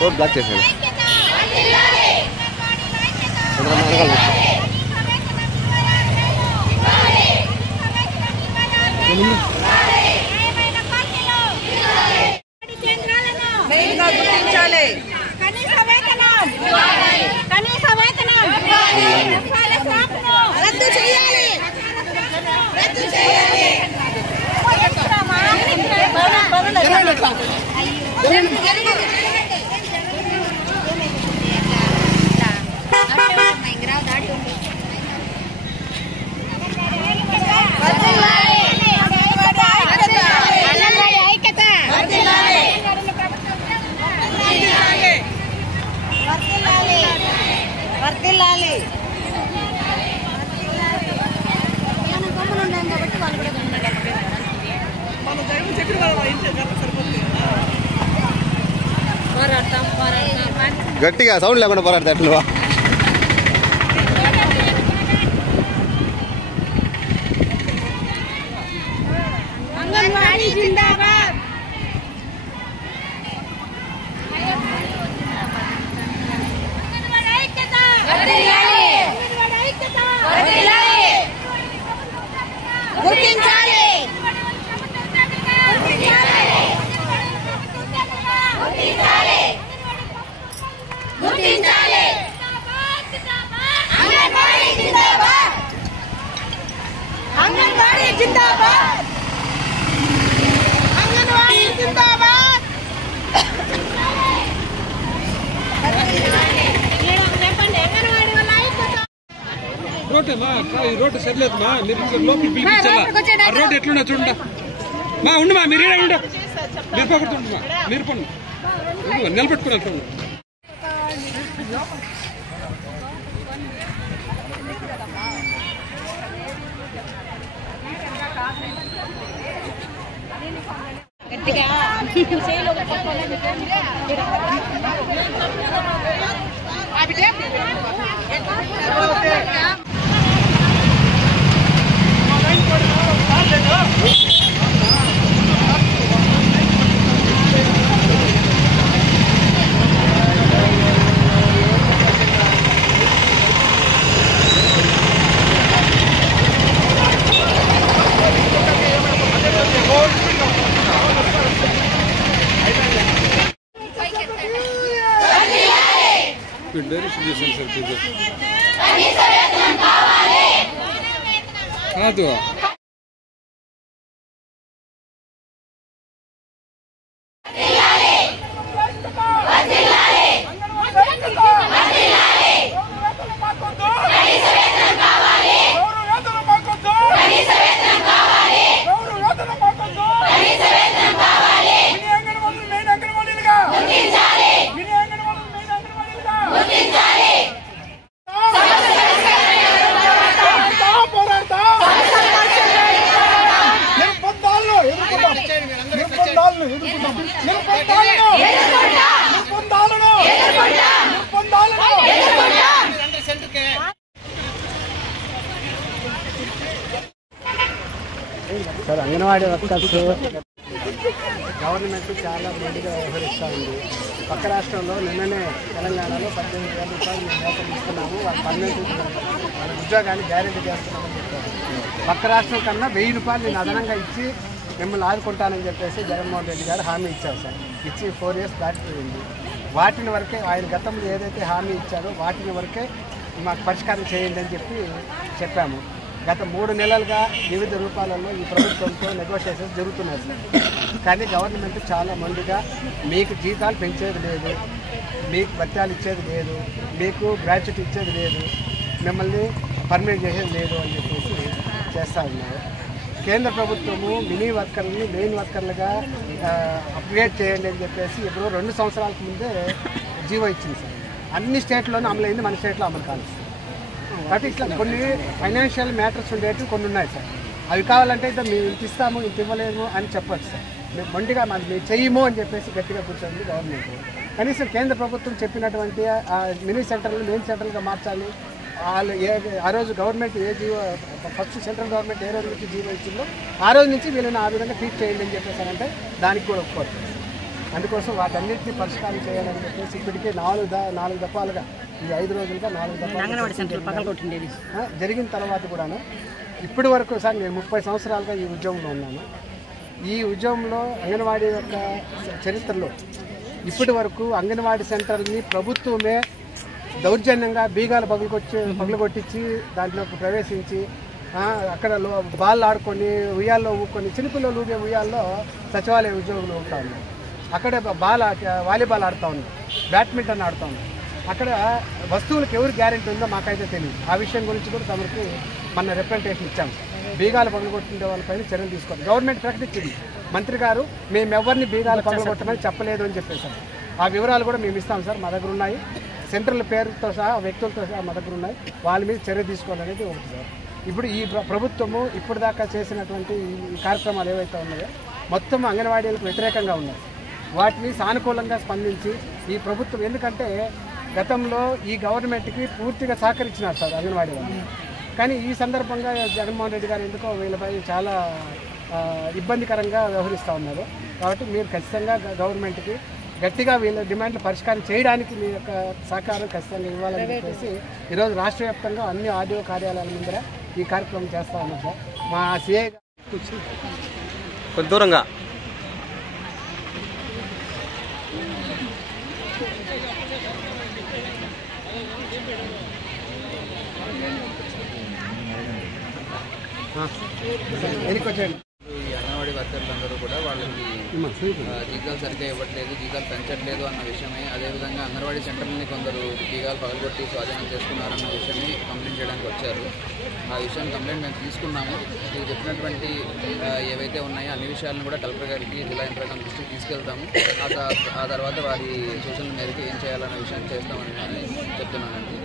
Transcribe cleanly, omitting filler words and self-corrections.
Road black చేశారు. గట్టిగా sound లేకుండా పోరాడతా అట్లా అంగన్వాడీ జిందాబాద్. గుర్తించాలి. గుర్తించాలి. అంగన్వాడీ జిందాబాద్. అంగన్వాడీ జిందాబాద్. అంగన్వాడీ జిందాబాద్. రోడ్డు సరిలేదమ్మా, మీరు లోపల పిలిపించాలా? ఆ రోడ్డు ఎట్లున్నా చూడండి మా ఉండమా, మీరు ఉండ మీరు పోగొడుతుండమా, మీరు పండు నిలబెట్టుకుని వెళ్తాము. కాదు సార్ అంగన్వాడీ వర్కర్స్ గవర్నమెంట్ చాలా మందిగా వ్యవహరిస్తూ ఉంది. పక్క రాష్ట్రంలో నిన్ననే తెలంగాణలో 18,000 రూపాయలు మేము వేతనం ఇస్తున్నాము, వాళ్ళ పర్మనెంట్ వాళ్ళ ఉద్యోగాన్ని గ్యారెంటీ చేస్తున్నామని చెప్పారు. పక్క రాష్ట్రం కన్నా 1000 రూపాయలు నేను అదనంగా ఇచ్చి మిమ్మల్ని ఆదుకుంటానని చెప్పేసి జగన్మోహన్ రెడ్డి గారు హామీ ఇచ్చారు సార్. ఇచ్చి 4 years దాటిపోయింది. వాటిని వరకే ఆయన గతంలో ఏదైతే హామీ ఇచ్చారో వాటిని వరకే మాకు పరిష్కారం చేయండి అని చెప్పాము. గత 3 నెలలుగా వివిధ రూపాలలో ఈ ప్రభుత్వంతో నెగోషియేషన్స్ జరుగుతున్నాయి సార్. కానీ గవర్నమెంట్ చాలా మందిగా మీకు జీతాలు పెంచేది లేదు, మీకు భత్యాలు ఇచ్చేది లేదు, మీకు గ్రాట్యుటీ ఇచ్చేది లేదు, మిమ్మల్ని పర్మనెంట్ చేసేది లేదు అని చెప్పేసి చేస్తూ ఉన్నారు. కేంద్ర ప్రభుత్వము మినీ వర్కర్ని మెయిన్ వర్కర్లుగా అప్గ్రేడ్ చేయండి అని చెప్పేసి ఇప్పుడు 2 సంవత్సరాలకు ముందే జీవో ఇచ్చింది సార్. అన్ని స్టేట్లోనూ అమలైంది, మన స్టేట్లో అమలు కాదు. కాబట్టి ఇట్లా కొన్ని ఫైనాన్షియల్ మ్యాటర్స్ ఉండేవి కొన్ని ఉన్నాయి సార్. అవి కావాలంటే ఇద్దరు మేము ఇంత ఇస్తాము ఇంత ఇవ్వలేము అని చెప్పచ్చు సార్. మేము మొండిగా మేము చెయ్యము అని చెప్పేసి గట్టిగా కూర్చోండి గవర్నమెంట్. కనీసం కేంద్ర ప్రభుత్వం చెప్పినటువంటి మినీ సెంటర్లు మెయిన్ సెంటర్లుగా మార్చాలి. వాళ్ళు ఆ రోజు గవర్నమెంట్ ఏ జీవో ఫస్ట్ సెంట్రల్ గవర్నమెంట్ ఏ రోజు నుంచి జీవో ఇచ్చిందో ఆ రోజు నుంచి వీళ్ళని ఆ విధంగా ట్రీట్ చేయండి అని చెప్పేసారంటే దానికి కూడా ఒప్పుకోవచ్చు. అందుకోసం వాటన్నింటినీ పరిష్కారం చేయాలని చెప్పేసి ఇప్పటికే 4 దఫాలుగా ఈ 5 రోజులుగా 4 దఫాలు జరిగిన తర్వాత కూడాను ఇప్పటి వరకు సార్ నేను 30 సంవత్సరాలుగా ఈ ఉద్యమంలో ఉన్నాను. ఈ ఉద్యమంలో అంగన్వాడీ యొక్క చరిత్రలో ఇప్పటి వరకు అంగన్వాడీ సెంటర్ని ప్రభుత్వమే దౌర్జన్యంగా బీగాలు పగలగొట్టించి దాంట్లోకి ప్రవేశించి అక్కడ బాల్ ఆడుకొని ఉయ్యాల్లో ఊక్కొని చిన్నపిల్లలు ఊగే ఉయ్యాల్లో సచివాలయ ఉద్యోగులు ఉంటా ఉన్నారు. అక్కడే వాలీబాల్ ఆడుతూ ఉన్నారు, బ్యాడ్మింటన్ ఆడుతూ ఉన్నారు. అక్కడ వస్తువులకు ఎవరు గ్యారెంటీ ఉందో మాకైతే తెలియదు. ఆ విషయం గురించి కూడా తమకి మన రిప్రజెంటేషన్ ఇచ్చాము. బీగాలు పగలగొట్టిన వాళ్ళపైన చర్యలు తీసుకోవాలి. గవర్నమెంట్ ప్రకటించింది, మంత్రి గారు మేము ఎవరిని బీగాలు పగలగొట్టమని చెప్పలేదు అని చెప్పేశారు. ఆ వివరాలు కూడా మేము ఇస్తాం సార్, మా దగ్గర ఉన్నాయి. సెంట్రల్ పేరుతో సహా వ్యక్తులతో సహా మా దగ్గర ఉన్నాయి. వాళ్ళ మీద చర్య తీసుకోవాలనేది ఒకటి సార్. ఇప్పుడు ఈ ప్రభుత్వము ఇప్పటిదాకా చేసినటువంటి ఈ కార్యక్రమాలు ఏవైతే ఉన్నాయో మొత్తం అంగన్వాడీలకు వ్యతిరేకంగా ఉన్నాయి. వాటిని సానుకూలంగా స్పందించి ఈ ప్రభుత్వం, ఎందుకంటే గతంలో ఈ గవర్నమెంట్కి పూర్తిగా సహకరించినారు సార్ అంగన్వాడీ వాళ్ళు. కానీ ఈ సందర్భంగా జగన్మోహన్ రెడ్డి గారు ఎందుకో వీళ్ళపై చాలా ఇబ్బందికరంగా వ్యవహరిస్తూ ఉన్నారు. కాబట్టి మీరు ఖచ్చితంగా గవర్నమెంట్కి గట్టిగా వీళ్ళ డిమాండ్లు పరిష్కారం చేయడానికి మీ యొక్క సహకారం ఖచ్చితంగా ఇవ్వాలని చెప్పేసి ఈరోజు రాష్ట్ర వ్యాప్తంగా అన్ని ఆర్డీఓ కార్యాలయాల ముందర ఈ కార్యక్రమం చేస్తూ ఉన్నాం సార్. మా సిఐ కొంచెం దూరంగా ఎన్నికొచ్చేయండి. ఈ అంగన్వాడీ వర్కర్లందరూ కూడా వాళ్ళకి జీతాలు సరిగ్గా ఇవ్వట్లేదు, జీతాలు పెంచట్లేదు అన్న విషయమే, అదేవిధంగా అంగన్వాడీ సెంటర్లని కొందరు బీగాలు పగలగొట్టి స్వాధీనం చేసుకున్నారన్న విషయాన్ని కంప్లైంట్ చేయడానికి వచ్చారు. ఆ విషయాన్ని కంప్లైంట్ మేము తీసుకున్నాము. మీరు చెప్పినటువంటి ఏవైతే ఉన్నాయో అన్ని విషయాలను కూడా కలెక్టర్ గారికి, జిల్లా యంత్రాంగం దృష్టికి తీసుకెళ్తాము. ఆ తర్వాత వారి సూచనల మేరకు ఏం చేయాలన్న విషయాన్ని చేస్తామని చెప్తున్నానండి.